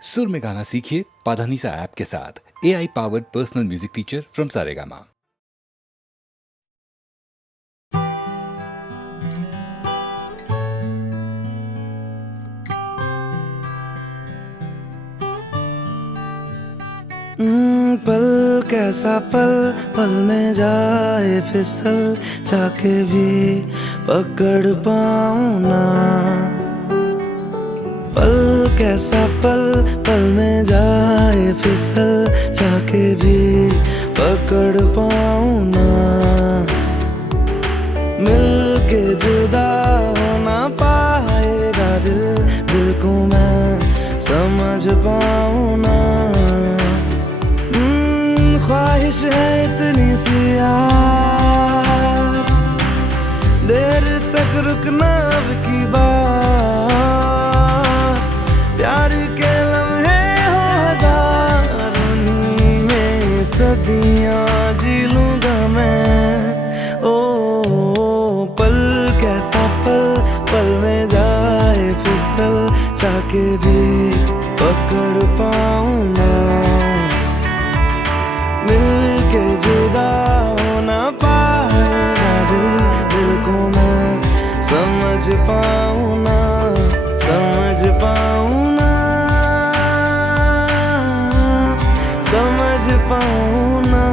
सुर में गाना सीखिए पाधानीसा ऐप के साथ। AI powered personal music teacher from Saregama. पल कैसा पल, पल में जाए फिसल, चाके भी पकड़ पाऊं ना। पल कैसा पल, पल में जाए फिसल, चाके भी पकड़ पाऊं ना। मिलके जुदा हो ना पाएगा दिल, दिल को मैं समझ पाऊं ना। ख्वाहिश है इतनी सी यार, देर तक रुकना अब की बात। प्यार के लम्हे हो हजार, उन्हीं में सदियां जी लूंगा मैं। ओ पल कैसा पल, पल में जाए फिसल, चाके भी पकड़ पाऊं ना। मिलके जुदा हो ना पाएगा दिल, दिल को मैं समझ पाऊं ना, समझ पाऊं ना, समझ पाऊं ना।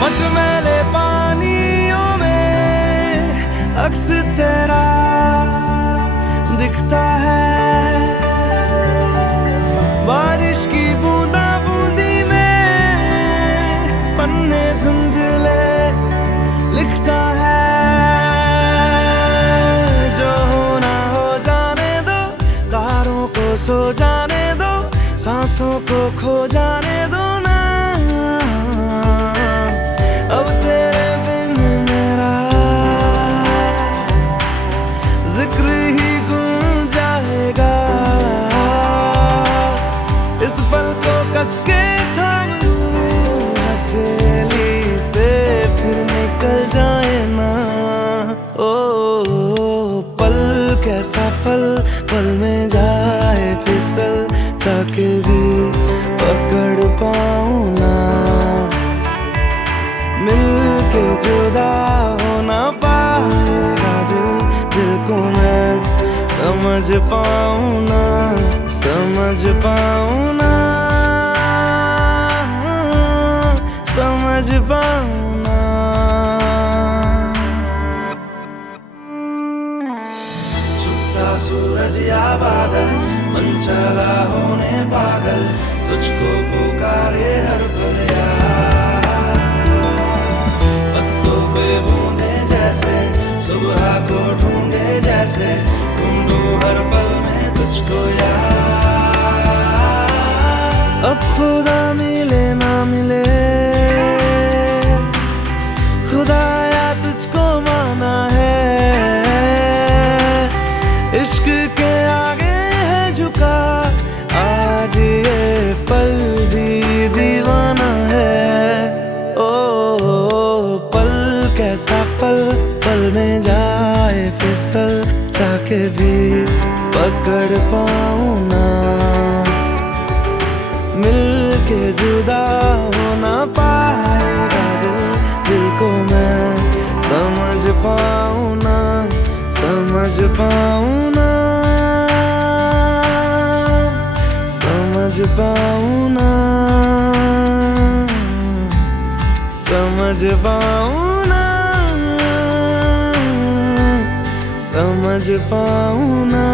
मटमैले पानियों में अक्स तेरा दिखता है, बारिश की बूंदा बूंदी में पन्ने धुंधले लिखता है। जो होना हो जाने दो, तारों को सो जाने दो, सांसों को खो जाने दो ना। अब तेरे बिन मेरा जिक्र ही गुम जाएगा। इस पल को कस के थाम लूं हथेली से, फिर निकल जाए ना। ओ पल कैसा पल, पल में जाए फिसल, चाके भी पकड़ पाऊं ना। मिलके जुदा हो ना पाएगा दिल, दिल को मैं समझ पाऊं ना, समझ पाऊं ना, समझ पाऊं ना। छुपता सूरज या बादल, मन चला होने पागल, तुझको पुकारे हर पल यार। बूंदे जैसे सुबह को ढूंढे, जैसे ढूंढूं हर पल में तुझको यार। अब खुदा मिले ना मिले, खुदाया तुझको माना है। इश्क के आगे है झुका, आज ये पल भी दीवाना है। कैसा पल, पल में जाए फिसल, चाके भी पकड़ पाऊं ना। मिलके जुदा हो ना पाएगा दिल, दिल को मैं समझ पाऊं ना, समझ पाऊं ना, समझ पाऊं ना, समझ पाऊं ना, समझ पाऊं ना।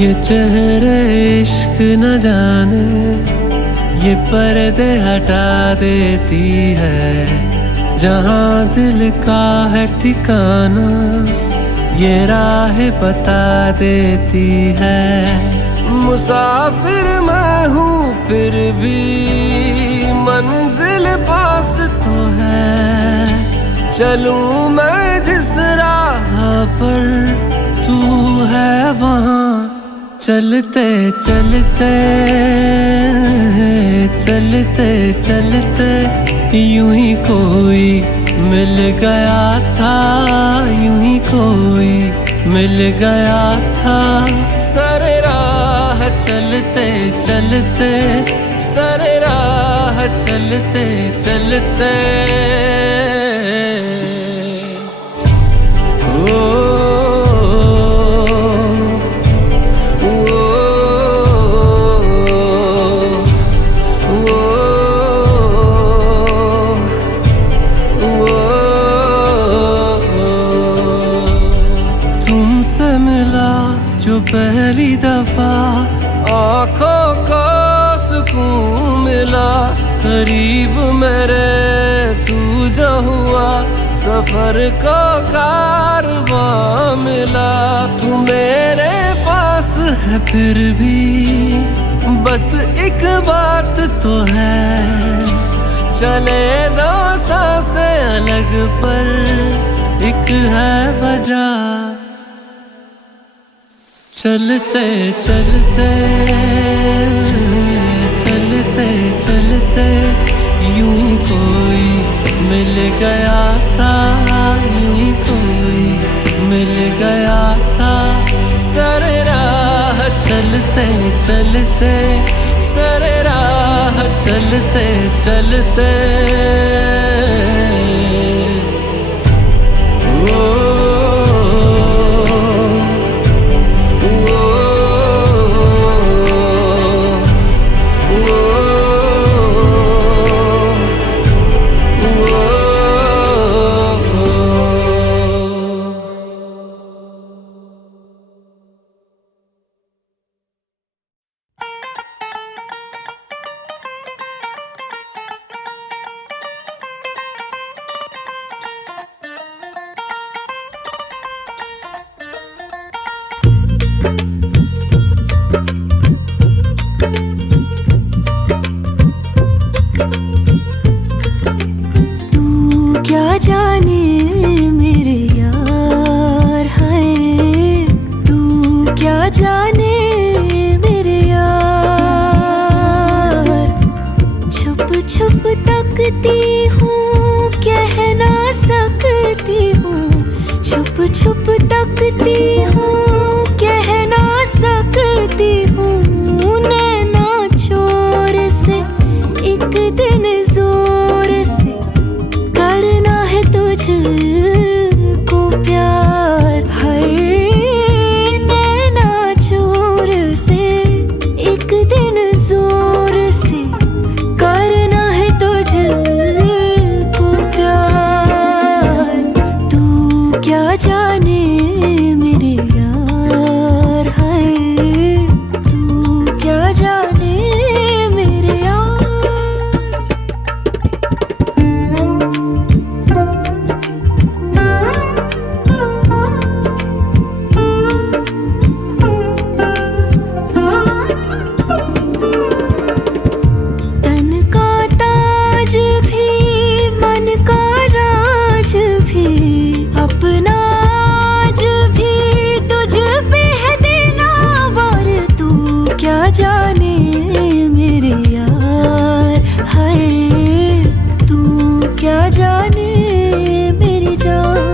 ये चेहरे इश्क न जाने ये पर्दे हटा देती है। जहाँ दिल का है ठिकाना ये राह बता देती है। मुसाफिर मैं हूँ फिर भी मंजिल पास तो है। चलूं मैं जिस राह पर तू है वहाँ चलते चलते चलते चलते यूं ही कोई मिल गया था, यूं ही कोई मिल गया था। सरे राह चलते चलते सरे राह चलते चलते पहली दफा आँखों को सुकून मिला। करीब मेरे तू जो हुआ सफर को कारवां मिला। तू मेरे पास है फिर भी बस एक बात तो है। चले दो सांसें अलग पर एक है वजह। चलते चलते चलते चलते यूं ही कोई मिल गया था, यूं ही कोई मिल गया था। सरे राह चलते चलते सरे राह चलते चलते छुप तकती हूँ, कह ना सकती हूँ। नैना चोर से एक दिन जोर से करना है तुझको प्यार। हाय नैना चोर से एक दिन जोर से करना है तुझको प्यार। तू क्या जाने मेरे यार, हाय तू क्या जाने मेरे यार। तन का ताज भी मन का राज भी अपना आज भी तुझ पे है देना वार। तू क्या जाने मेरे यार, हाय तू क्या जाने मेरी जान।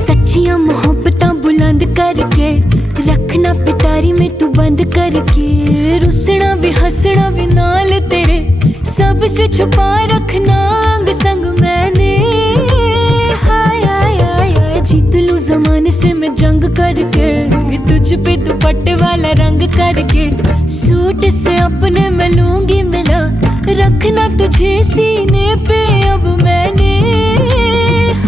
सच्चियां मोहब्बतां बुलंद करके रखना पिटारी में तू बंद करके। रुसना भी हंसना भी नाल तेरे सबसे छुपा रखना अंग संग मैंने। हाय हाय हाय हाय जीत लूं जमाने से मैं जंग करके तुझ पे दुपट्टा पट वाला रंग करके सूट से अपने मैं लूंगी मिला, रखना तुझे सीने पे अब मैंने।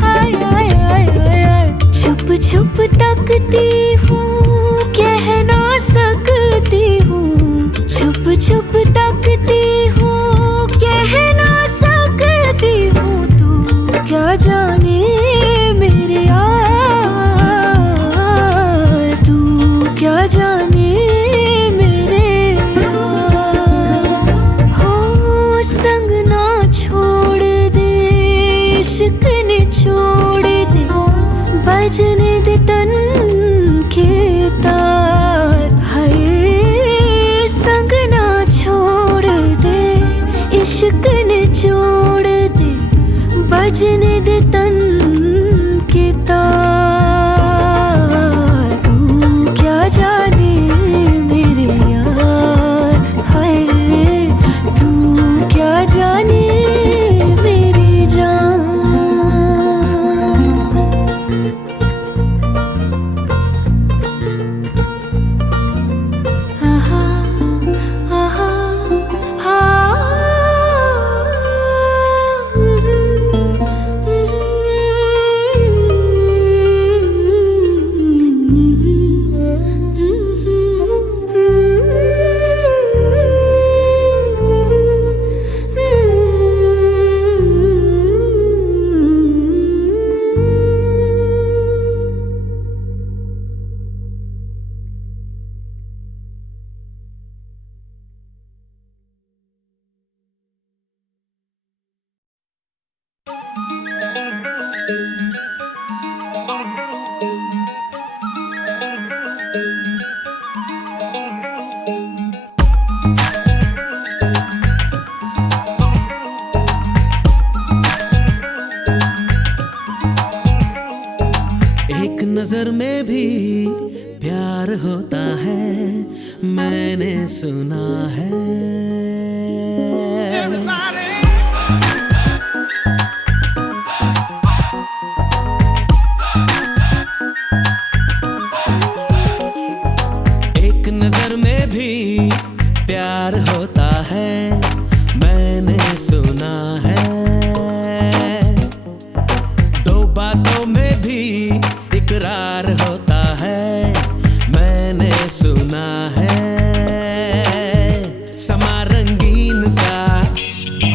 हाय हाय हाय हाय हाय, छुप छुप तकती हूँ, कह ना सकती हूँ, छुप छुप तकती हूँ, कह ना सकती हूँ। तू क्या जाने मेरे यार, तू क्या जाने मेरे यार। हो संग ना छोड़ दे, इश्क ने छोड़ दे, बजने दे तन के तार। हाय संग ना छोड़ दे, इश्क ने छोड़ दे, बजने दे तन के तार। तू क्या जाने मेरे यार, हाय तू क्या जाने मेरी जान। आहा आहा एक नजर में भी प्यार होता है, मैंने सुना है। एक नजर में भी प्यार होता है, मैंने सुना है। दो बातों में भी इकरार होता है, मैंने सुना है। समा रंगीन सा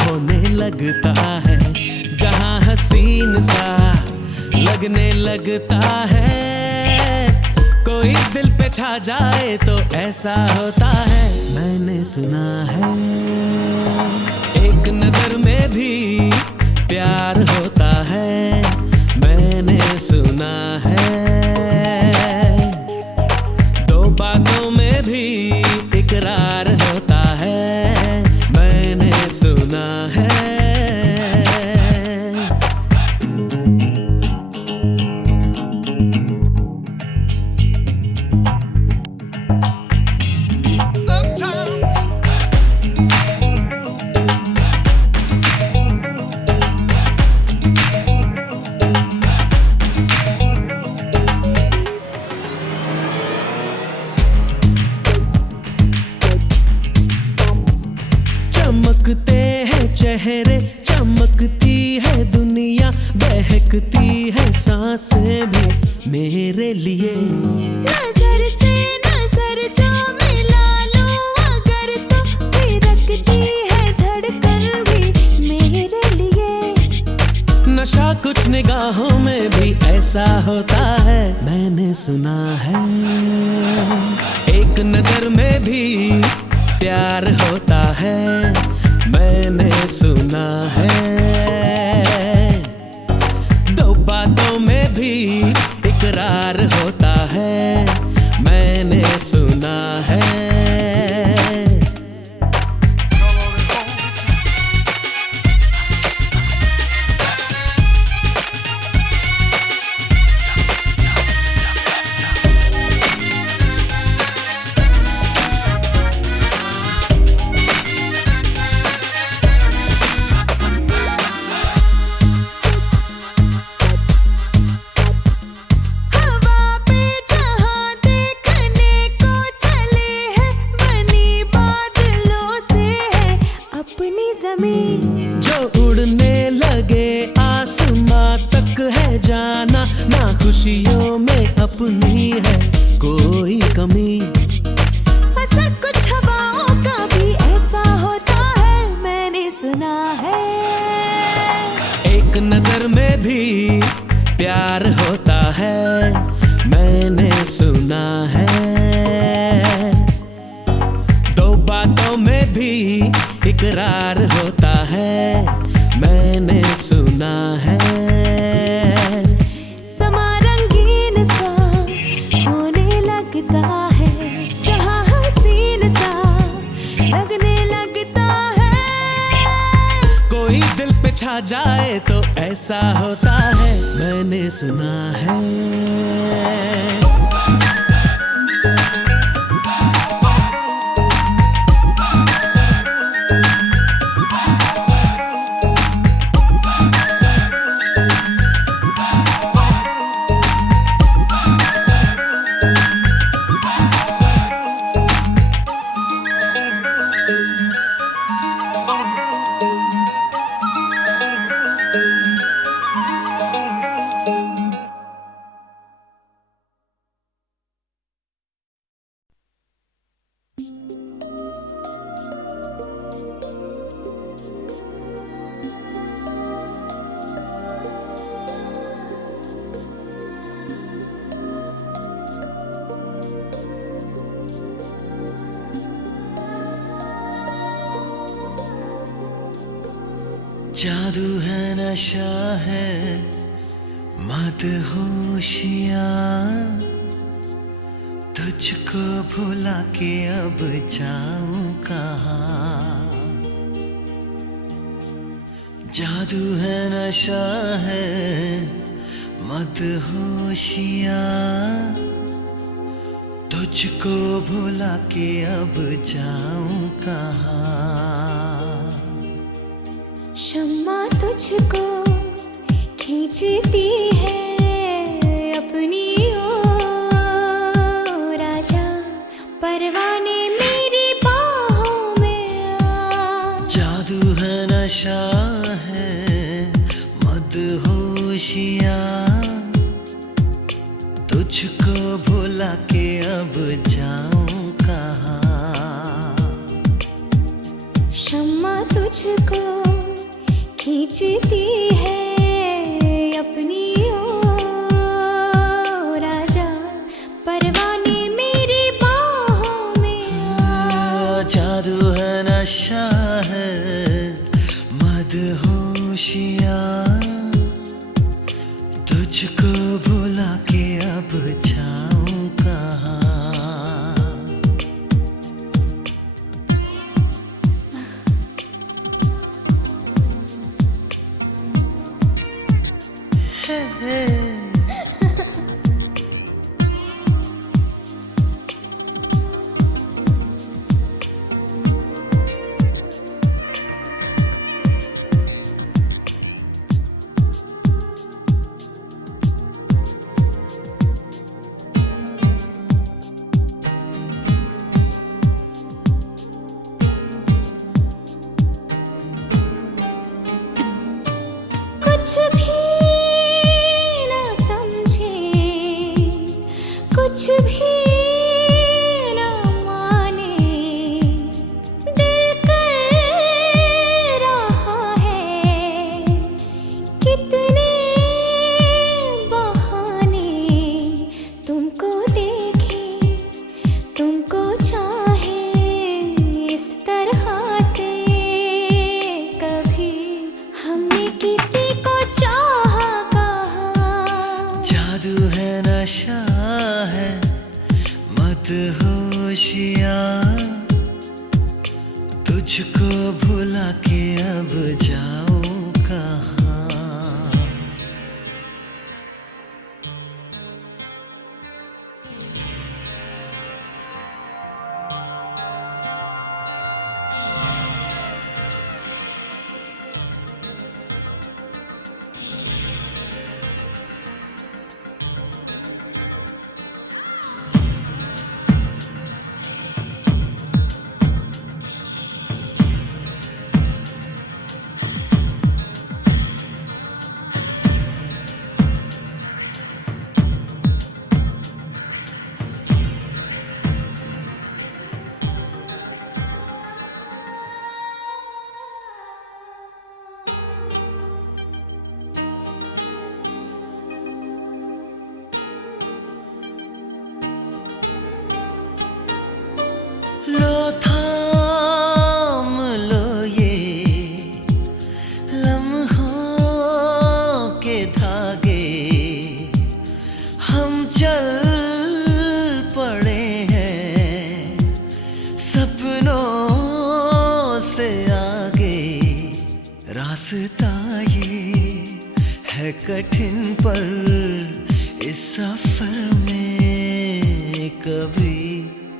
होने लगता है, जहां हसीन सा लगने लगता है। कोई दिल पे छा जाए तो ऐसा होता है, मैंने सुना है। एक नजर में भी प्यार होता है, मैंने सुना है। दो बातों में भी इकरार होता है, मैंने सुना है। चमकते हैं चेहरे, चमकती है दुनिया, बहकती है सांसें भी मेरे लिए। नजर से नजर जो मिला लो अगर, तो थिरकती है धड़कन भी मेरे लिए। नशा कुछ निगाहों में भी ऐसा होता है, मैंने सुना है। एक नजर में भी प्यार होता है, मैंने सुना है। दो बातों में भी इकरार होता है, मैंने सुना है। कोई कमी। ऐसा कुछ हवाओं का भी ऐसा होता है, मैंने सुना है। एक नजर में भी प्यार होता है, मैंने सुना है। दो बातों में भी इकरार होता है, मैंने सुना है। समा रंगीन सा होने लगता है, जहाँ हसीन सा लगने लगता है। कोई दिल पे छा जाए तो ऐसा होता है, मैंने सुना है। जादू है नशा है मदहोशियाँ, तुझको भुला के अब जाऊं कहाँ। जादू है नशा है मदहोशियाँ, तुझको भुला के अब जाऊं कहाँ। शम्मा तुझको खींचती है अपनी ओर, राजा परवाने मेरी बाहों में आ। जादू है नशा है मदहोशियाँ, तुझको भुला के अब जाऊं कहाँ। शम्मा तुझको खींचती है अपनी ओर, राजा परवाने मेरी बाहों में आ। जादू है नशा है मदहोशियाँ, तुझको भुला के अब जाऊं कहाँ। कुछ भी ना समझे, कुछ भी ना माने, दिल कर रहा है कितने बहाने। तुमको देखे, तुमको चाहे इस तरह से, कभी हमने किसी को चाहा कहाँ। जादू है नशा है मदहोशियाँ, तुझको भुला के अब जाऊं कहाँ। रास्ता ये है कठिन पर इस सफर में कभी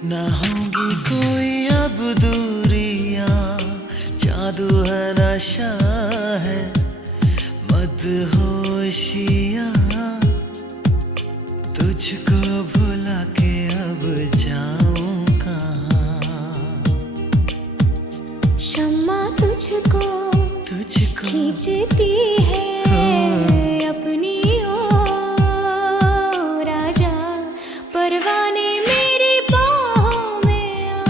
ना होगी कोई अब दूरियां। जादू है नशा है मदहोशियां, तुझको भुला के अब जाऊं कहाँ। शम्मा तुझको खींचती है अपनी ओर, राजा परवाने मेरी बाहों में आ।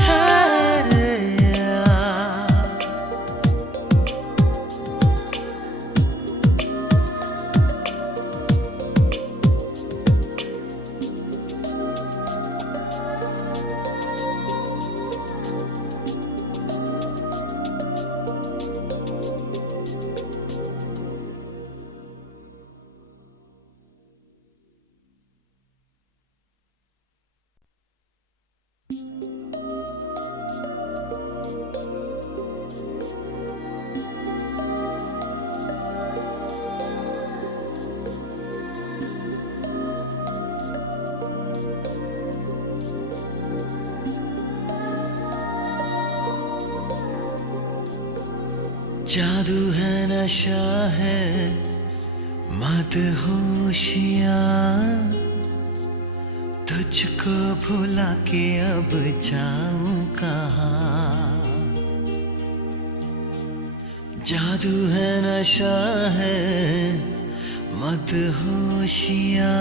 जादू है नशा है मदहोशियां, तुझको भुला के अब जाऊं कहाँ। जादू है नशा है मदहोशियां,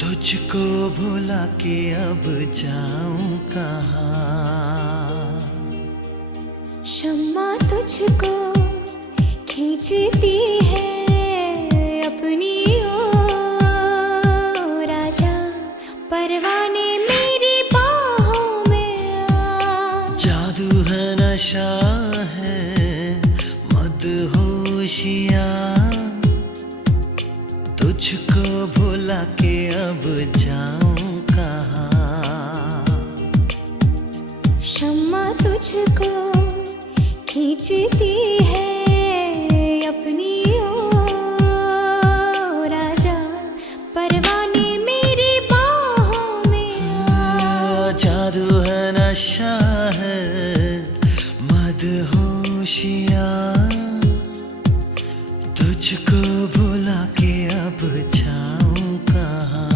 तुझको भुला के अब जाऊं कहाँ। शम्मा तुझको खींचती है अपनी ओर, राजा परवाने मेरी बाहों में आ। जादू है नशा है मदहोशियां, तुझको भुला के अब जाऊं कहाँ। शम्मा तुझको खींचती है अपनी ओर, राजा परवाने मेरी बाहों में आ। जादू है नशा है मदहोशियां, तुझको भुला के अब जाऊं कहाँ।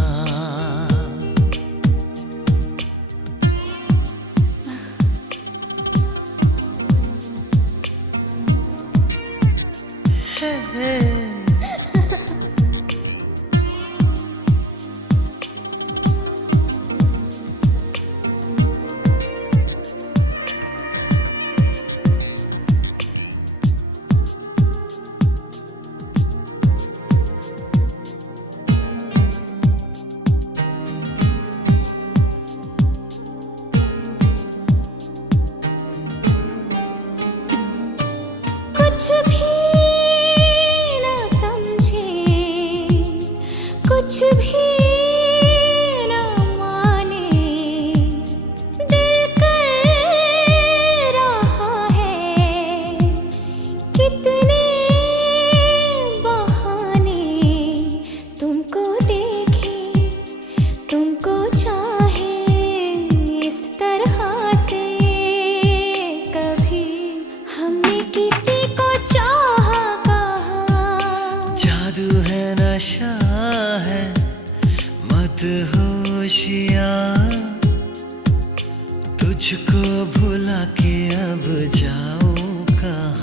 कुछ भी ना समझे, कुछ भी ना माने, दिल कर रहा है कितने बहाने। तुमको देखे तुमको चाहे इस तरह से, कभी हमने किसी को चाहा कहाँ। जादू है नशा है मदहोशियां, तुझको भुला के अब जाऊं कहाँ।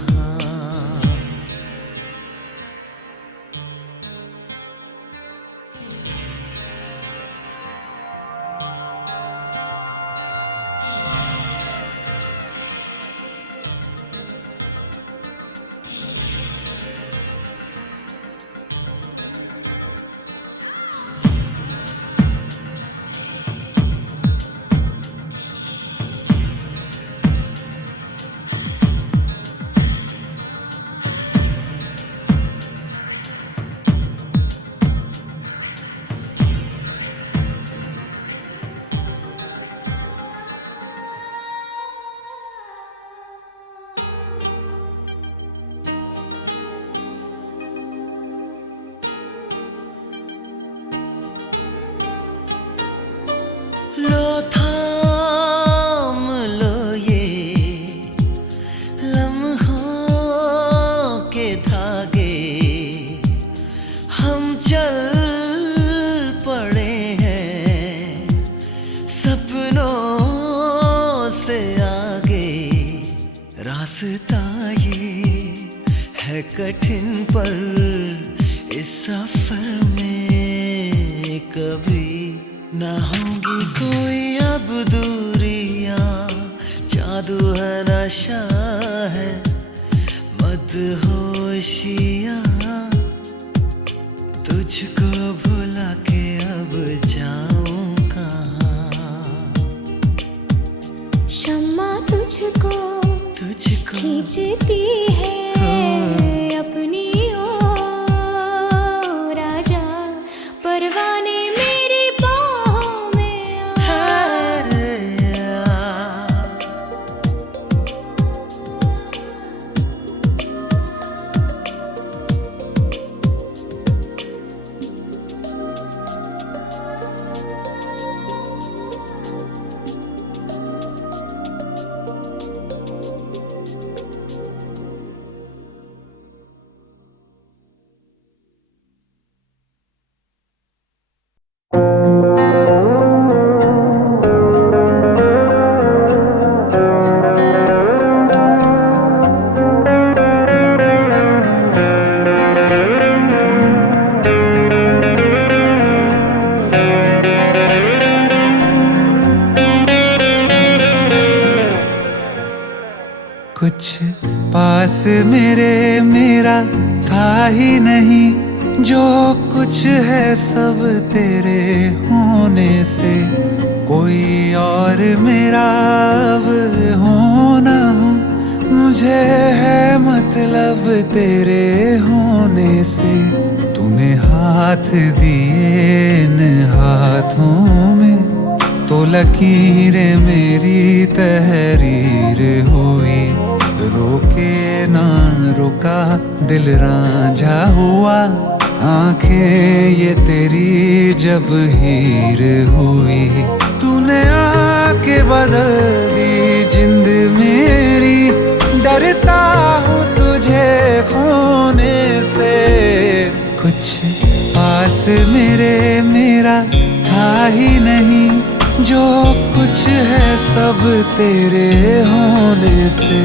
रास्ता ये है कठिन पर इस सफर में कभी ना होंगी कोई अब दूरियां। जादू है नशा है मदहोशियां, तुझको भुला के अब जाऊं कहाँ। शम्मा तुझको खींचती है अपनी ओर, आजा परवाने मेरी बाहों में आ। कुछ पास मेरे मेरा था ही नहीं, जो कुछ है सब तेरे होने से। कोई और मेरा अब हो ना हो, मुझे है मतलब तेरे होने से। तूने हाथ दिए इन हाथों में तो लकीरें मेरी तहरीर हुई। रोके ना रुका दिल रांझा हुआ, आंखें ये तेरी जब हीर हुई। तूने आके बदल दी जिंद मेरी, डरता हूँ तुझे खोने से। कुछ पास मेरे मेरा था ही नहीं, जो कुछ है सब तेरे होने से।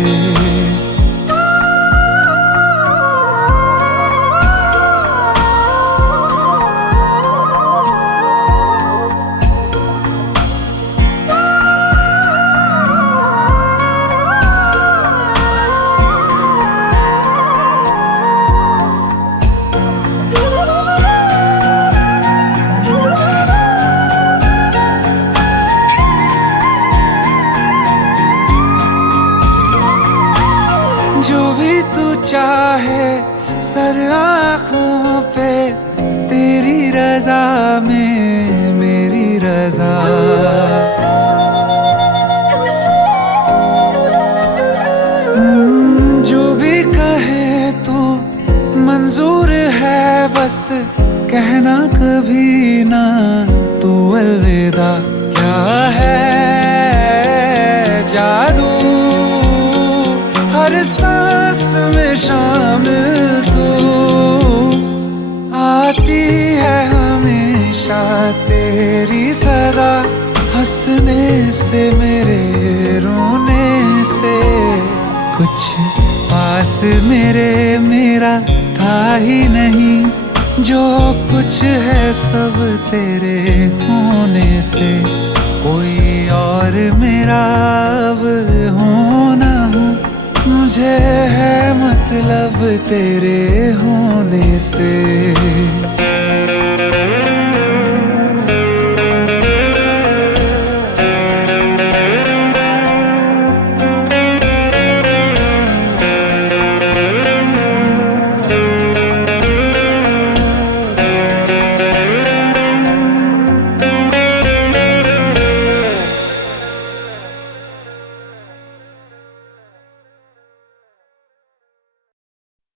जो भी तू चाहे सर आँखों पे, तेरी रजा में मेरी रजा। जो भी कहे तू मंजूर है, बस कहना कभी ना तू अलविदा। क्या है जादू हर सांस में शामिल, तू आती है हमेशा तेरी सदा। हंसने से मेरे रोने से, कुछ पास मेरे मेरा था ही नहीं, जो कुछ है सब तेरे होने से। कोई और मेरा अब हो ना हो, मुझे है मतलब तेरे होने से।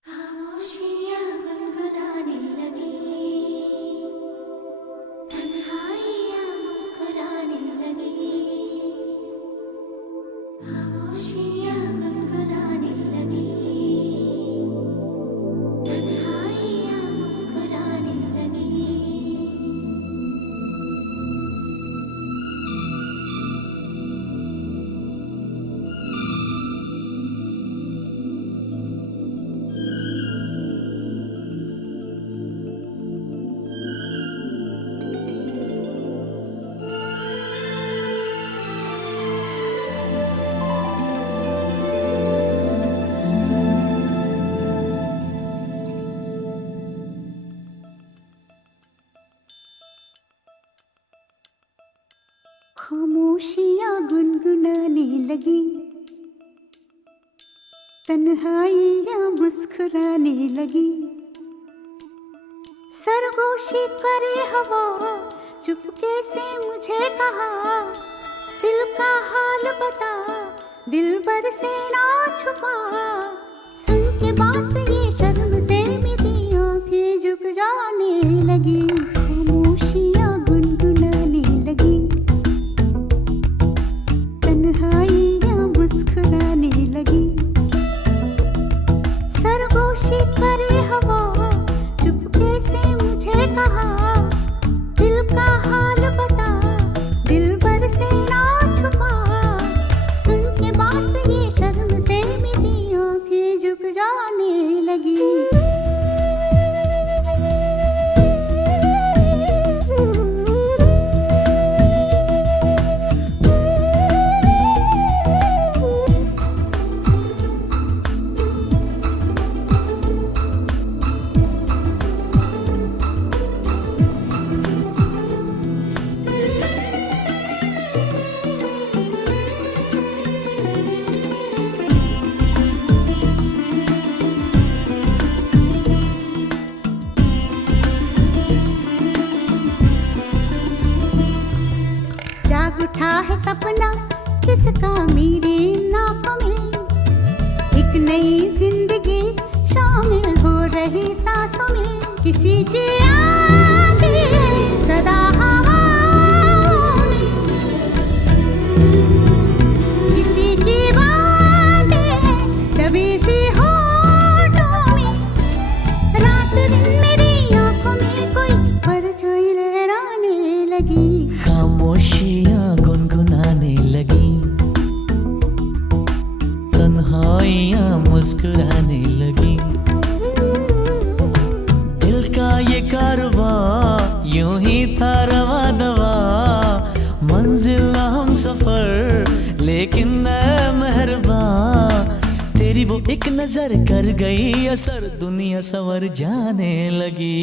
खामोशियाँ गुनगुनाने लगी। खामोशियाँ गुनगुनाने लगी, तन्हाइयाँ मुस्कुराने लगी। सरगोशी करे हवा, चुपके से मुझे कहा, दिल का हाल बता, दिल भर से ना छुपा। सुन के बात ये शर्म से मेरी आंखें झुक जाने लगी, खामोशियाँ गुनगुनाने लगी, तन्हाइयाँ मुस्कुराने लगी। सरगोशी करे हवा, चुपके से मुझे कहा, दिल का हाल बता, दिल भर से ना छुपा। सुन के बात ये शर्म से मेरी आंखें झुक जाने लगी। उठा है सपना किसका मेरी नाकों में, एक नई जिंदगी शामिल हो रही सांसों में। किसी की आंखें सदा हवाओं में, किसी की बातें दबी सी होठों में। रात दिन मेरी आंखों में कोई परछाई लहराने लगी, खामोशियाँ गुनगुनाने लगी, तन्हाइयाँ मुस्कुराने लगी। दिल का ये कारवां यूं ही था रवा दवा, मंजिल हम सफर लेकिन ऐ मेहरबान, तेरी वो एक नजर कर गई असर, दुनिया संवर जाने लगी।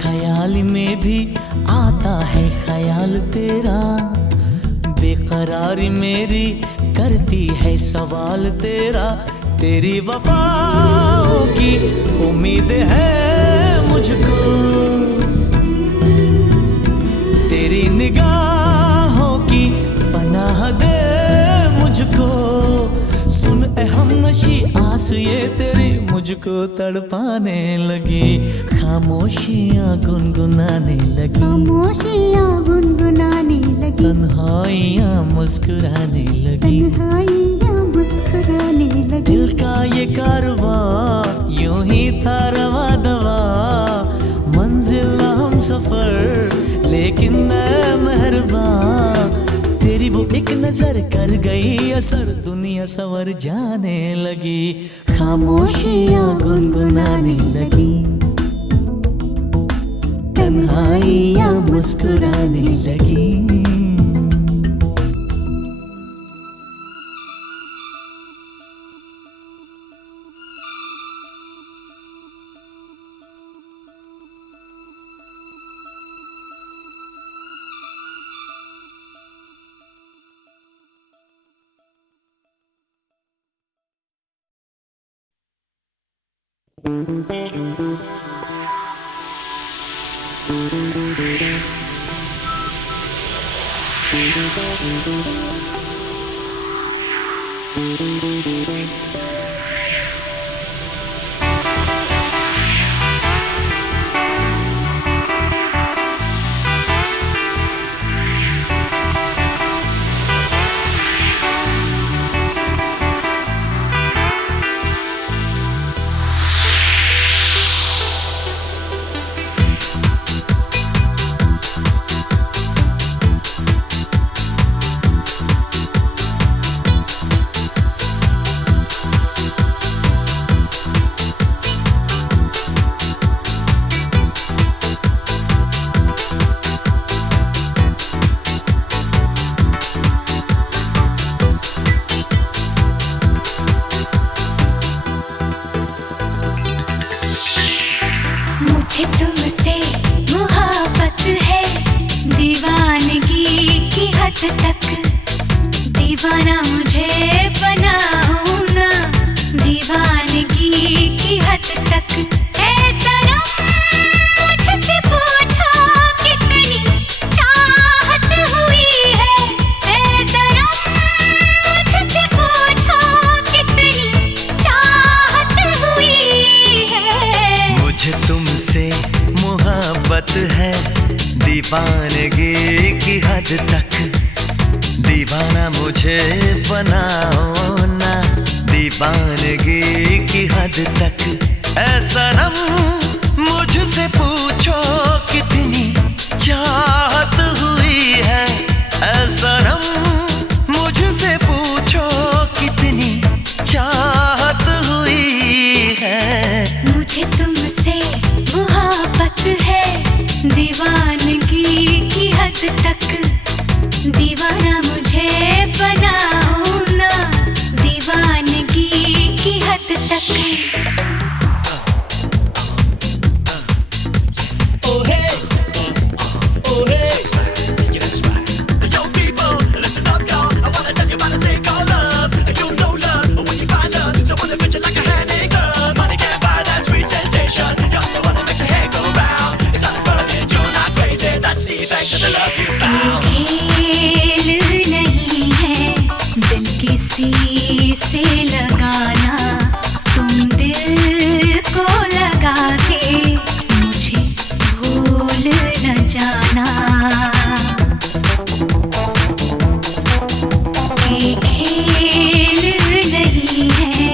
ख्याल में भी आता है ख्याल तेरा, बेकरारी मेरी करती है सवाल तेरा। तेरी वफाओं की उम्मीद है मुझको, तेरी निगाहों की पनाह दे मुझको। सुन ए हमनशी आस ये तेरी मुझको तड़पाने लगी, खामोशियाँ गुनगुनाने लगी, खामोशियाँ गुनगुनाने लगी, तन्हाइयाँ मुस्कुराने लगी, तन्हाइयाँ मुस्कुराने लगी। दिल का ये कारवां यूं ही था रवा दवा, मंजिल हम सफर लेकिन ऐ मेहरबान, तेरी वो एक नजर कर गई असर, दुनिया संवर जाने लगी। खामोशियाँ गुनगुनाने लगी, तन्हाइयाँ मुस्कुराने लगी। मुझे तुमसे मोहब्बत है दीवानगी की हद तक दीवाना मुझे बनाओ ना दीवानगी की हद तक ऐ सनम मुझसे पूछो कितनी चाहत हुई है ऐ सनम मुझसे पूछो कितनी चाहत हुई है मुझे तुमसे मोहब्बत है दीवानगी की हद तक दीवाना मुझे बनाओ ना दीवानगी की हद तक ऐ सनम मुझसे पूछो कितनी चाहत हुई है ऐ सनम मुझसे पूछो कितनी चाहत हुई है मुझे तुमसे मोहब्बत है दीवानगी की हद तक दीवाना मुझे बनाओ ना दीवानगी की हद तक किसी से लगाना तुम दिल को लगा के मुझे भूल न जाना ये खेल नहीं है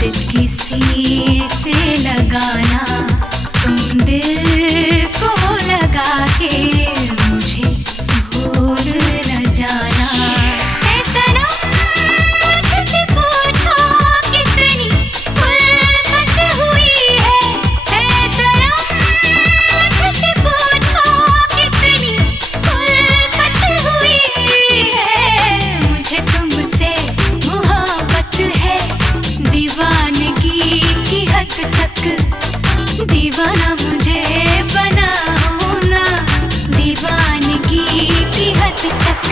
दिल किसी से लगाना तुम दिल को लगा के मुझे भूल न जाना दीवाना मुझे बनाओ ना दीवानगी की हद तक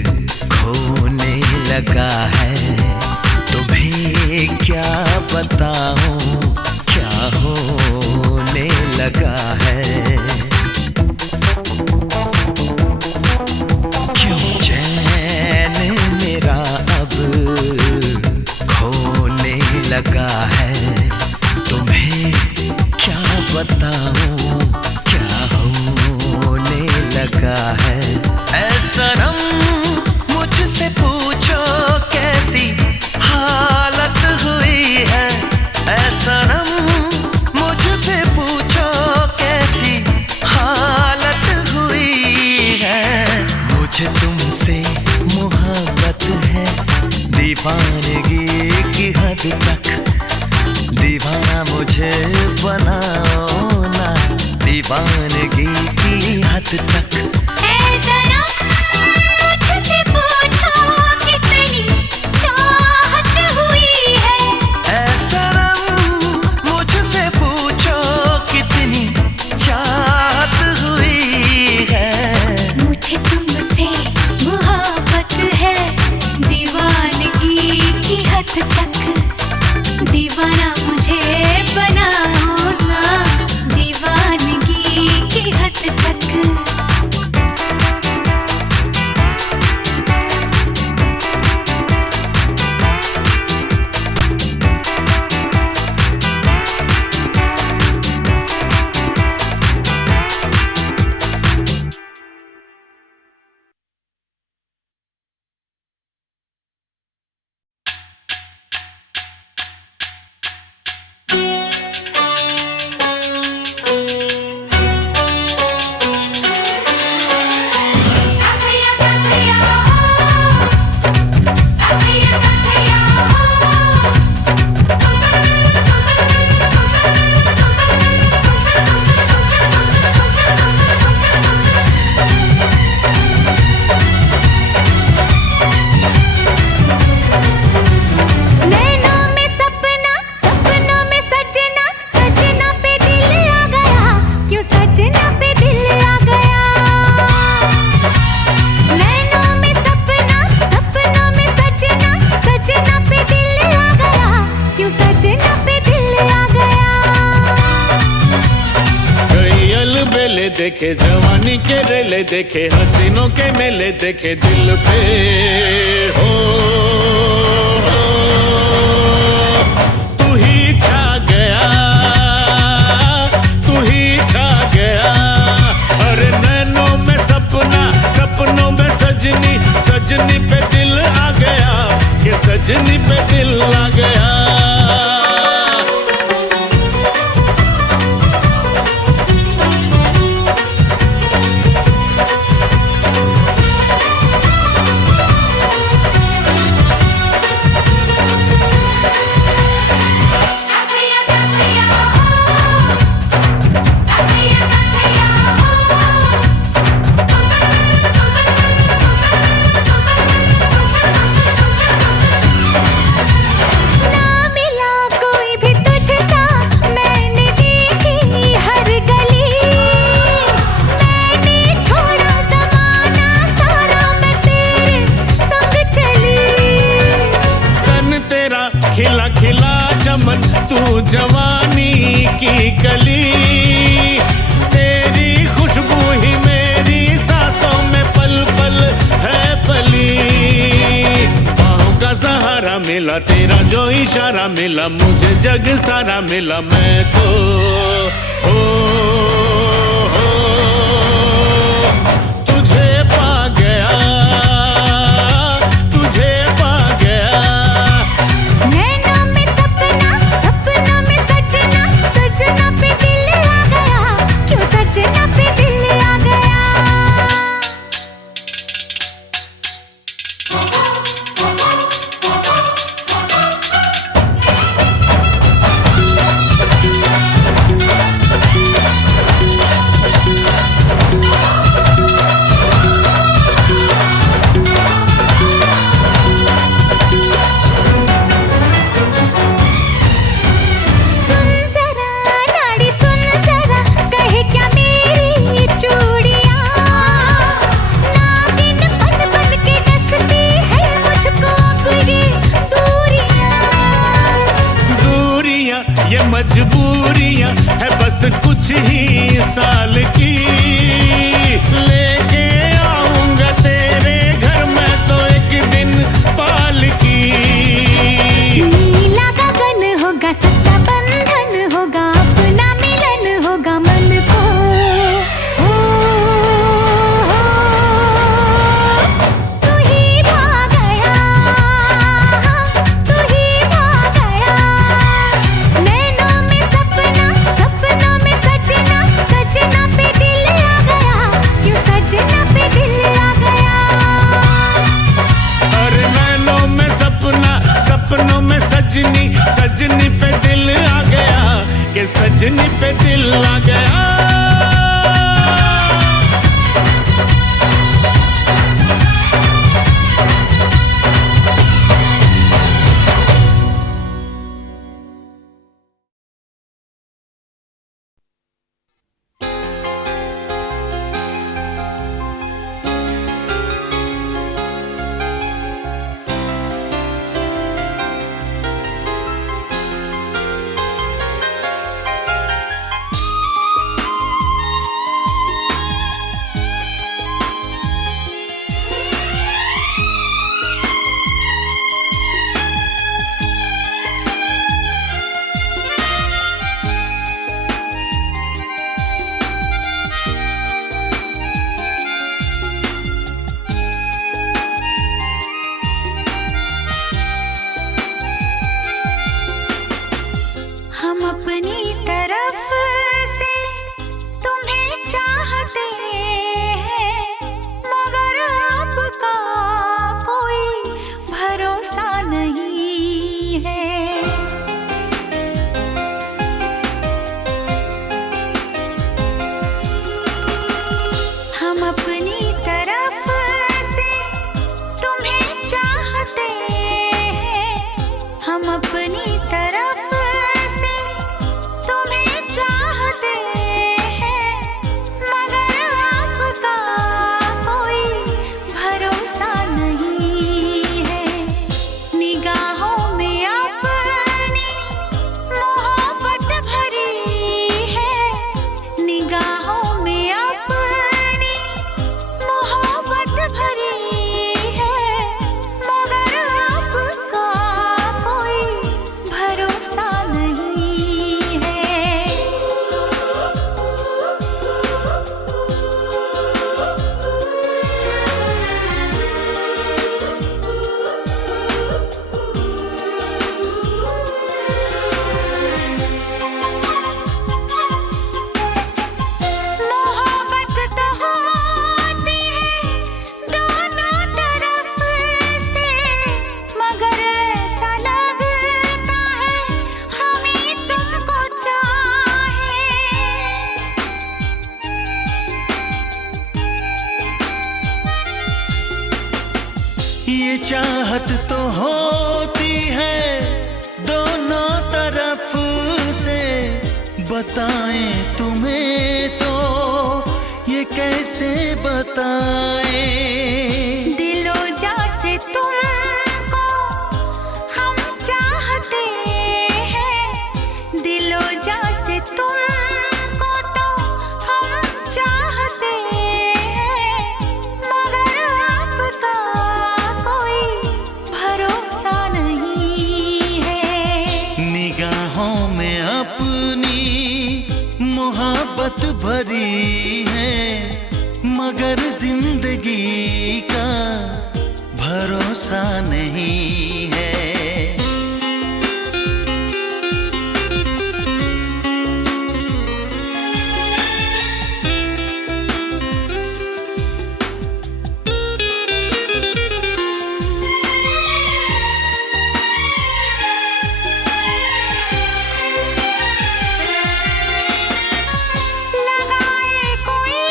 खोने लगा है तुम्हें क्या बताऊं क्या होने लगा है क्यों चैन मेरा अब खोने लगा है तुम्हें क्या बताऊं क्या होने लगा है ऐ सनम मुझसे पूछो कैसी हालत हुई है ऐ सनम मुझसे पूछो कैसी हालत हुई है मुझे तुमसे मोहब्बत है दीवानगी की हद तक दीवाना मुझे बनाओ ना दीवानगी की हद तक देखे जवानी के रेले देखे हसीनों के मेले देखे दिल पे हो तू ही छा गया तू ही छा गया अरे नैनों में सपना सपनों में सजनी सजनी पे दिल आ गया कि सजनी पे दिल आ गया खिला खिला चमन तू जवानी की कली तेरी खुशबू ही मेरी सांसों में पल पल है पली बाहों का सहारा मिला तेरा जो इशारा मिला मुझे जग सारा मिला मैं तो हो तुझे पा गया तुझे पा गया ये मजबूरियां है बस कुछ ही साल की लेके आऊंगा तेरे घर में तो एक दिन पालकी नीला गगन होगा सच्चा बंधन होगा अपना मिलन होगा मन को तू ही भा गया तू ही भा गया नैनों में सपना सपनों में सजना सजना पे दिल आ गया क्यों सजना पे दिल आ गया अरे नैनों में सपना सपनों में सजनी सजनी पे दिल आ गया कि सजनी पे दिल आ गया ये चाहत तो होती है दोनों तरफ से, बताएं तुम्हें तो ये कैसे बताएं। दिलो जा से तुमको हम चाहते हैं, दिलो जा से तुमको तो हम चाहते हैं, मगर आपका कोई भरोसा नहीं है। निगाहों में अपनी मोहब्बत भरी है, मगर जिंदगी का भरोसा नहीं है। लगाए कोई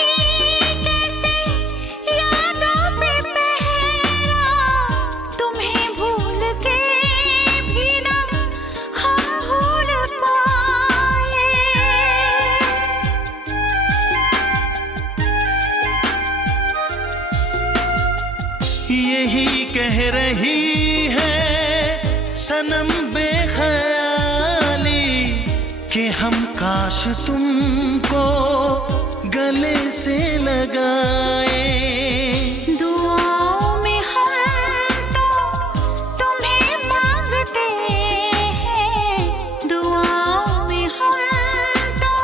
कैसे यादों पे पहरा, तुम्हें भूल के भी ना हम भूल पाए। यही कह रही है सनम बेख्याली कि हम काश तुमको गले से लगाए। दुआओं में हम तो तुम्हें मांगते हैं, दुआओं में हम तो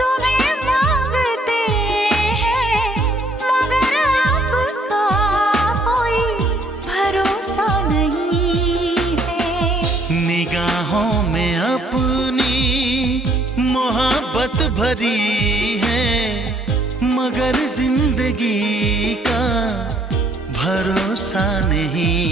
तुम्हें मांगते हैं, मगर आपका कोई भरोसा नहीं है। निगाहों में अपनी मोहब्बत भरी है, मगर जिंदगी का भरोसा नहीं